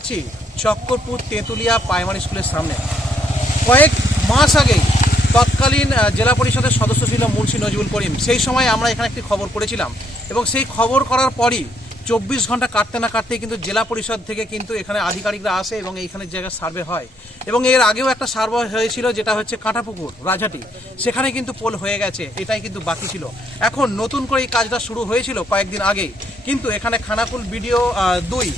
আছি চক্করপুর তেঁতুলিয়া প্রাইমারি স্কুলের সামনে। কয়েক মাস আগেই তৎকালীন জেলা পরিষদের সদস্য ছিল মুন্সি নজরুল করিম। সেই সময় আমরা এখানে একটি খবর করেছিলাম এবং সেই খবর করার পরই চব্বিশ ঘণ্টা কাটতে না কাটতেই কিন্তু জেলা পরিষদ থেকে কিন্তু এখানে আধিকারিকরা আসে এবং এইখানে জায়গায় সার্ভে হয়। এবং এর আগেও একটা সার্ভে হয়েছিল যেটা হচ্ছে কাঁটাপুকুর রাজাটি সেখানে কিন্তু পোল হয়ে গেছে, এটাই কিন্তু বাকি ছিল। এখন নতুন করে এই কাজটা শুরু হয়েছিল কয়েকদিন আগেই। কিন্তু এখানে খানাকুল ভিডিও দুই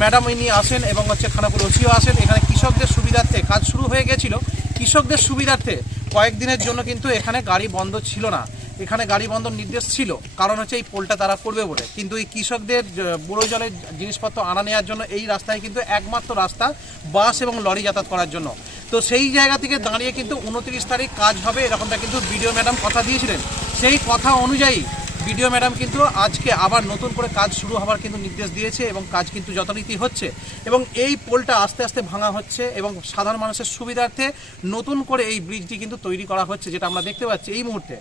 ম্যাডাম ইনি আসেন এবং হচ্ছে খানাকুল ওসিও আসেন। এখানে কৃষকদের সুবিধার্থে কাজ শুরু হয়ে গেছিল। কৃষকদের সুবিধার্থে কয়েকদিনের জন্য কিন্তু এখানে গাড়ি বন্ধ ছিল না। এখানে গাড়ি বন্ধ নির্দেশ ছিল। কারণ হচ্ছে এই পোলটা তারা করবে বলে। কিন্তু এই কৃষকদের বুড়ো জলের জিনিসপত্র আনা নেওয়ার জন্য এই রাস্তায় কিন্তু একমাত্র রাস্তা বাস এবং লরি যাতায়াত করার জন্য। তো সেই জায়গা থেকে দাঁড়িয়ে কিন্তু উনত্রিশ তারিখ কাজ হবে এরকমটা কিন্তু বিডিও ম্যাডাম কথা দিয়েছিলেন। সেই কথা অনুযায়ী বিডিও ম্যাডাম কিন্তু আজকে আবার নতুন করে কাজ শুরু হওয়ার কিন্তু নির্দেশ দিয়েছে এবং কাজ কিন্তু যথারীতি হচ্ছে। এবং এই পোলটা আস্তে আস্তে ভাঙা হচ্ছে এবং সাধারণ মানুষের সুবিধার্থে নতুন করে এই ব্রিজটি কিন্তু তৈরি করা হচ্ছে, যেটা আমরা দেখতে পাচ্ছি এই মুহূর্তে।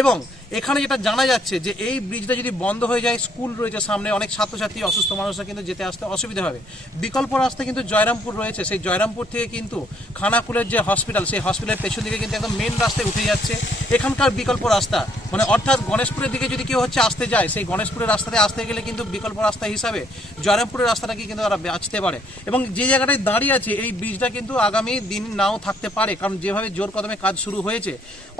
এবং এখানে যেটা জানা যাচ্ছে যে এই ব্রিজটা যদি বন্ধ হয়ে যায়, স্কুল রয়েছে সামনে, অনেক ছাত্রছাত্রী, অসুস্থ মানুষরা কিন্তু যেতে আসতে অসুবিধা হবে। বিকল্প রাস্তা কিন্তু জয়রামপুর রয়েছে। সেই জয়রামপুর থেকে কিন্তু খানাকুলের যে হসপিটাল, সেই হসপিটালের পেছন দিকে কিন্তু একদম মেন রাস্তায় উঠে যাচ্ছে। এখানকার বিকল্প রাস্তা মানে অর্থাৎ গণেশপুরের দিকে যদি কেউ হচ্ছে আসতে যায়, সেই গণেশপুরের রাস্তাতে আসতে গেলে কিন্তু বিকল্প রাস্তা হিসাবে জয়রামপুরের রাস্তাটাকে কিন্তু তারা বাঁচতে পারে। এবং যে জায়গাটায় দাঁড়িয়ে আছে, এই ব্রিজটা কিন্তু আগামী দিন নাও থাকতে পারে। কারণ যেভাবে জোর কদমে কাজ শুরু হয়েছে,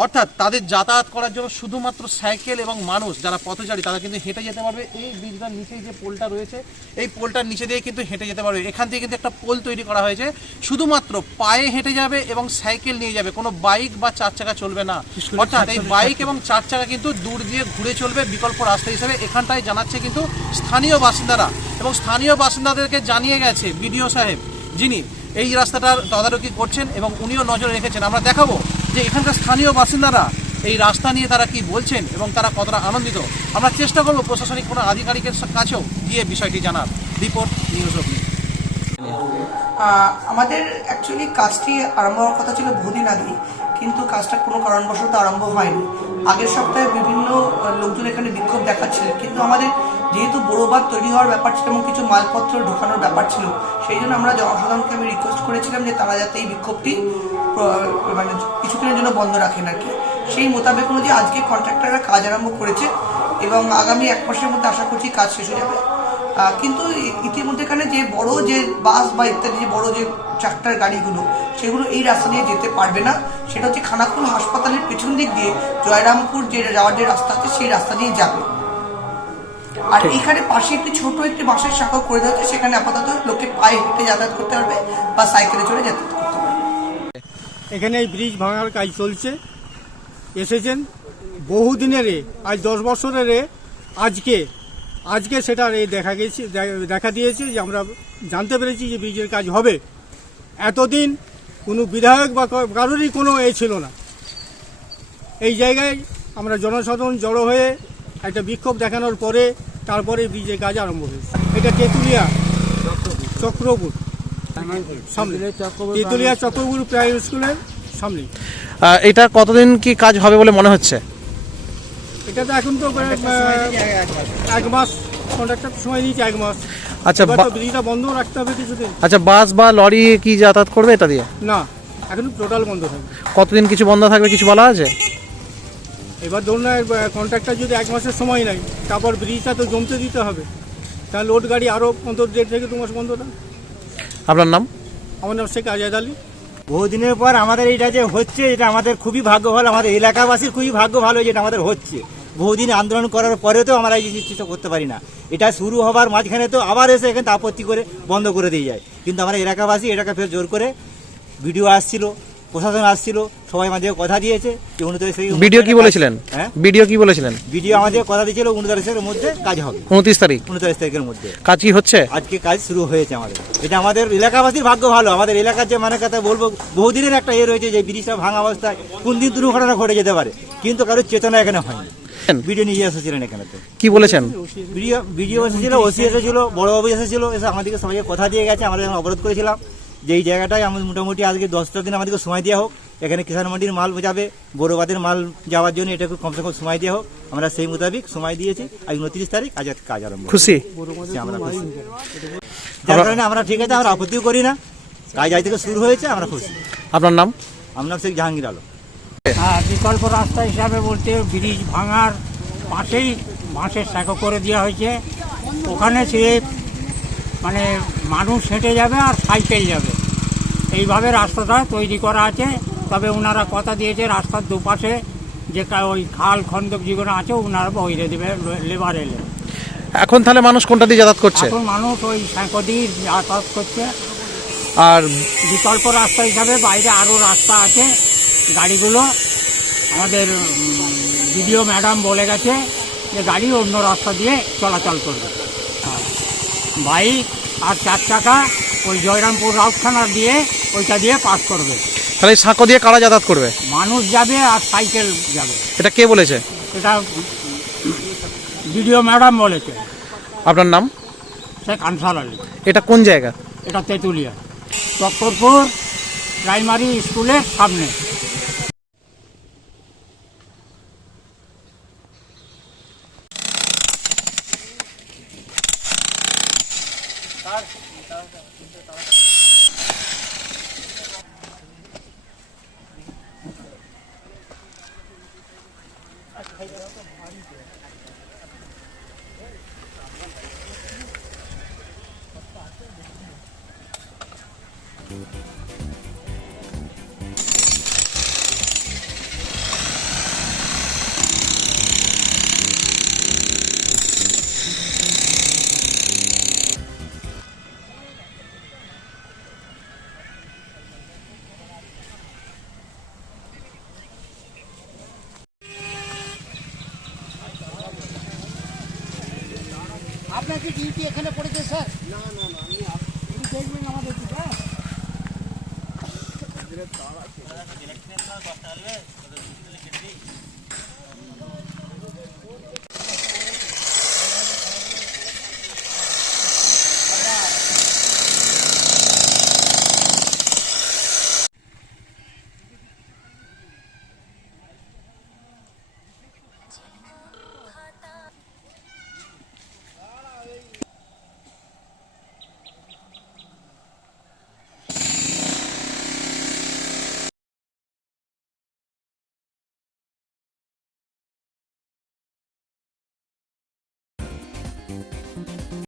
অর্থাৎ তাদের যাতায়াত করার জন্য শুধুমাত্র সাইকেল এবং মানুষ যারা পথচারী তারা কিন্তু হেঁটে যেতে পারবে। এই ব্রিজটার নিচেই যে পোলটা রয়েছে এই পোলটার নিচে দিয়ে কিন্তু হেঁটে যেতে পারবে। এখান থেকে কিন্তু একটা পোল তৈরি করা হয়েছে। শুধুমাত্র পায়ে হেঁটে যাবে এবং সাইকেল নিয়ে যাবে। কোনো বাইক বা চার চাকা চলবে না। অর্থাৎ এই বাইক এবং চার চাকা কিন্তু দূর দিয়ে ঘুরে চলবে বিকল্প রাস্তা হিসেবে। এখানটায় জানাচ্ছে কিন্তু স্থানীয় বাসিন্দারা। এবং স্থানীয় বাসিন্দাদেরকে জানিয়ে গেছে বিডিও সাহেব যিনি এই রাস্তাটার তদারকি করছেন এবং উনিও নজরে রেখেছেন। আমরা দেখাবো যে এখানকার স্থানীয় বাসিন্দারা এই রাস্তা নিয়ে তারা কি বলছেন এবং তারা কতটা আনন্দিত? আমরা চেষ্টা করব প্রশাসনিক কোনো আধিকারিকের কাছেও গিয়ে বিষয়টি জানার। রিপোর্ট, নিউজ অফ আমাদের অ্যাকচুয়ালি কাজটি আরম্ভ হওয়ার কথা ছিল বহুদিন আগেই কিন্তু কাজটা কোনো কারণবশত আরম্ভ হয়নি। আগের সপ্তাহে বিভিন্ন লোকজন এখানে বিক্ষোভ দেখাচ্ছিলেন কিন্তু আমাদের যেহেতু বড় বাঁধ তৈরি হওয়ার ব্যাপার ছিল এবং কিছু মালপত্র ঢোকানোর ব্যাপার ছিল, সেই জন্য আমরা জনসাধারণকে আমি রিকোয়েস্ট করেছিলাম যে তারা যাতে এই বিক্ষোভটি মানে কিছুদিনের জন্য বন্ধ রাখেন আর কি। সেই মোতাবেক অনুযায়ী আজকে কন্ট্রাক্টররা কাজ আরম্ভ করেছে এবং আগামী এক মাসের মধ্যে আশা করছি কাজ শেষ হয়ে যাবে। কিন্তু ইতিমধ্যে এখানে যে বড় যে বাস বা ইত্যাদি যে বড় যে ট্রাক্টর গাড়িগুলো সেগুলো এই রাস্তা দিয়ে যেতে পারবে না। সেটা হচ্ছে খানাকুল হাসপাতালের পেছন দিক দিয়ে জয়রামপুর যে যাওয়ার যে রাস্তা আছে সেই রাস্তা দিয়ে যাবে। আর এখানে পাশে একটি ছোট একটি বাসের শাখা করে দেওয়া হচ্ছে সেখানে আপাতত লোকে পায়ে হেঁটে যাতায়াত করতে পারবে বা সাইকেলে চড়ে যাতায়াত করতে পারবে। এখানে এই ব্রিজ ভাঙার কাজ চলছে। এসেছেন বহুদিনের আজ দশ বছরের আজকে। আজকে সেটা এ দেখা গেছে, দেখা দিয়েছে যে আমরা জানতে পেরেছি যে ব্রিজের কাজ হবে। এতদিন কোনো বিধায়ক বা কারোরই কোনো এ ছিল না। এই জায়গায় আমরা জনসাধারণ জড়ো হয়ে একটা বিক্ষোভ দেখানোর পরে তারপরে ব্রিজের কাজ আরম্ভ হয়েছে। এটা তেঁতুলিয়া চক্রপুর সামনে। তেঁতুলিয়া চক্রপুর প্রাইমারি স্কুলের সামনে এটা কতদিন কি কাজ হবে বলে মনে হচ্ছে? এটা তো এখন তো এক মাস। কন্ট্রাক্টর সময় নিয়েছে এক মাস। আচ্ছা এবার ব্রিজটা বন্ধ রাখতে হবে কিছুদিন। আচ্ছা বাস বা লরি কি যাতায়াত করবে এটা দিয়ে? না এখন টোটাল বন্ধ থাকবে। কতদিন কিছু বন্ধ থাকবে কিছু বলা আছে? এবার ধরুন কন্ট্রাক্টর যদি এক মাসের সময় নেয় তারপর ব্রিজটা তো জমতে দিতে হবে। তাহলে লোড গাড়ি আরও অন্তত দেড় থেকে দু মাস বন্ধ থাকবে আপনার নাম? আমার নাম শেখ আজাদ আলী। বহুদিনের পর আমাদের এটা যে হচ্ছে, এটা আমাদের খুবই ভাগ্য ভালো। আমাদের এলাকাবাসীর খুবই ভাগ্য ভালো যেটা আমাদের হচ্ছে। বহুদিন আন্দোলন করার পরেও তো আমরা এই জিনিসটা করতে পারি না। এটা শুরু হবার মাঝখানে তো আবার এসে এখানে আপত্তি করে বন্ধ করে দিয়ে যায়। কিন্তু আমরা এলাকাবাসী এটাকে ফের জোর করে ভিডিও আসছিল। প্রশাসন আসছিল সবাই আমাদের কথা দিয়েছে যে উনত্রিশ তারিখ ভিডিও কি বলেছিলেন? হ্যাঁ? ভিডিও কি বলেছিলেন? ভিডিও আমাদের কথা দিয়েছিল উনত্রিশের মধ্যে কাজ হবে। উনত্রিশ তারিখ? উনত্রিশ তারিখের মধ্যে। কাজ কি হচ্ছে? আজকে কাজ শুরু হয়েছে আমাদের। এটা আমাদের এলাকাবাসীর ভাগ্য ভালো। আমাদের এলাকার যে মানে কথা বলব বহুদিনের একটা ইয়ে রয়েছে যে ব্রিজটা ভাঙা অবস্থায় কোন দিন দুর্ঘটনা ঘটে যেতে পারে কিন্তু কারোর চেতনা এখানে হয়নি। ভিডিও নিয়ে এসেছিলেন এখানে তো কি বলেছেন? ভিডিও ভিডিও এসেছিল ওসি এসেছিল বড়বাবু এসেছিল এসে আমাদেরকে সবাইকে কথা দিয়ে গেছে আমরা যখন অবরোধ করেছিলাম যে এই জায়গাটায় আমাদের মোটামুটি আজকে দশটা দিন আমাদেরকে সময় দেওয়া হোক এখানে কিষাণ মান্ডির মাল যাবে বড়বাদের মাল যাওয়ার জন্য এটাকে কমসে কম সময় দেওয়া হোক আমরা সেই মোতাবেক সময় দিয়েছি। আজ উনত্রিশ তারিখ আজ কাজ আরম্ভ। খুশি? আমরা খুশি। যার কারণে আমরা ঠিক আছে আমরা আপত্তিও করি না। কাজ আজ থেকে শুরু হয়েছে আমরা খুশি। আপনার নাম? আমরা শেখ জাহাঙ্গীর আলম। হ্যাঁ বিকল্প রাস্তা হিসাবে বলতে ব্রিজ ভাঙার পাশেই বাঁশের সাঁকো করে দেওয়া হয়েছে। ওখানে সে মানে মানুষ হেঁটে যাবে আর সাইকেল যাবে। এইভাবে রাস্তাটা তৈরি করা আছে। তবে ওনারা কথা দিয়েছে রাস্তার দুপাশে যে ওই খাল খন্দক যেগুলো আছে ওনারা বইরে দেবে লেবার এলে। এখন তাহলে মানুষ কোনটা দিয়ে যাতায়াত করছে? এখন মানুষ ওই সাঁকো দিয়ে যাতায়াত করছে। আর বিকল্প রাস্তা হিসাবে বাইরে আরও রাস্তা আছে গাড়িগুলো। আমাদের ভিডিও ম্যাডাম বলে গেছে যে গাড়ি অন্য রাস্তা দিয়ে চলাচল করবে। বাইক আর চার চাকা ওই জয়রামপুর রাউতখানা দিয়ে ওইটা দিয়ে পাস করবে। তাহলে সাঁকো দিয়ে কারা যাতায়াত করবে? মানুষ যাবে আর সাইকেল যাবে। এটা কে বলেছে? এটা ভিডিও ম্যাডাম বলেছে। আপনার নাম? শেখ আনসার আলী। এটা কোন জায়গা? এটা তেঁতুলিয়া। চক্করপুর প্রাইমারি স্কুলের সামনে। আপনার কি ডিউটি এখানে পড়েছে স্যার না না না আপনি দেখবেন আমাদের